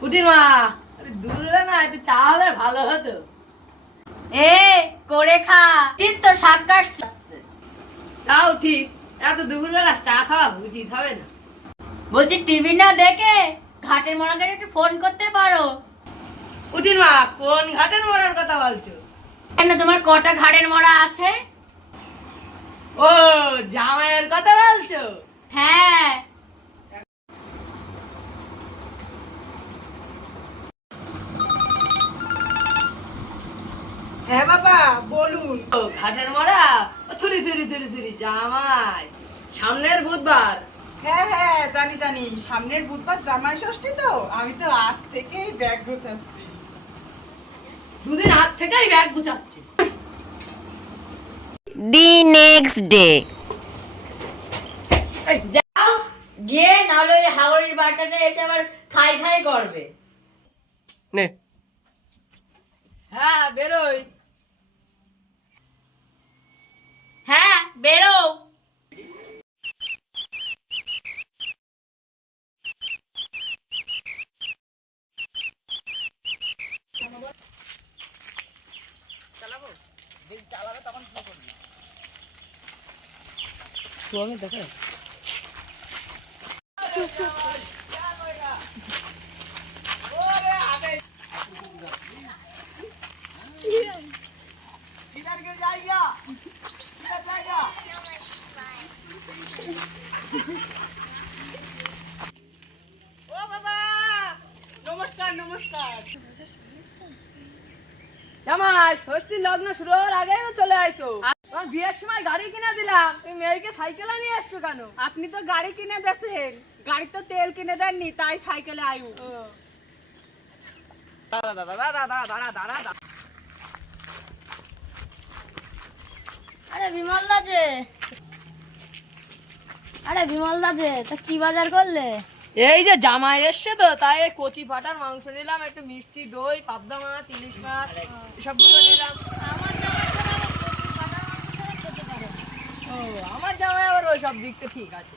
কুটির মা, আরে দূরে না একটু চা হলে ভালো হতো। এ করে খা, চিস তো শাক কাটছে। তাও ঠিক, এত দুপুরবেলা চা খাওয়া উচিত হবে না। বলছি টিভি না দেখে ঘাটের মোড়াকে একটু ফোন করতে পারো। কুটির মা, কোন ঘাটের মোড়ার কথা বলছো? কেন, তোমার কটা ঘাড়ের মোড়া আছে? ও, জামাইয়ের কথা বলছো? হ্যাঁ। হ্যাঁ বাবা বলুন। ও ঘাটের মোড়া, ও থুরি থুরি থুরি থুরি জামাই, সামনের বুধবার। হ্যাঁ হ্যাঁ জানি জানি, সামনের বুধবার জামাই ষষ্ঠী তো, আমি তো আজ থেকেই ব্যাগ গোছাচ্ছি। দুদিন হাত থেকেই ব্যাগ গুছাচ্ছি। The next day. যাও গিয়ে, নাহলে ওই হাওড়ির বাটাটা এসে আবার খাই খাই করবে। নে হ্যাঁ বেরোই। হ্যাঁ বেরো। किधर के जाएगा, किधर जाएगा? ও বাবা, নমস্কার নমস্কার। জামাই, ষষ্ঠীর লগ্ন শুরু হওয়ার আগেই তো চলে আইছো। তোমার বিয়ের সময় গাড়ি কিনে দিলাম, তুমি মেয়েকে সাইকেলে নিয়ে আসছো কেন? আপনি তো গাড়ি কিনে দেন, গাড়ি তো তেল কিনে দেননি, তাই সাইকেলে আয়ু। দাঁড়া দাঁড়া দাঁড়া দাঁড়া দাঁড়া দাঁড়া দাঁড়া। আরে বিমল দা যে, আরে বিমল দা যে, তা কি বাজার করলে? এই যে জামাই এসছে তো, তাই এই কচি পাটার মাংস নিলাম, একটু মিষ্টি দই, পাবদা মাছ, ইলিশ মাছ, সবগুলো নিলাম। আমার জামাই তো বাবা কচি বাটার মাংস ছাড়া খেতে পারে না। ও, আমার জামাই আবার ওই সব দিক তো ঠিক আছে।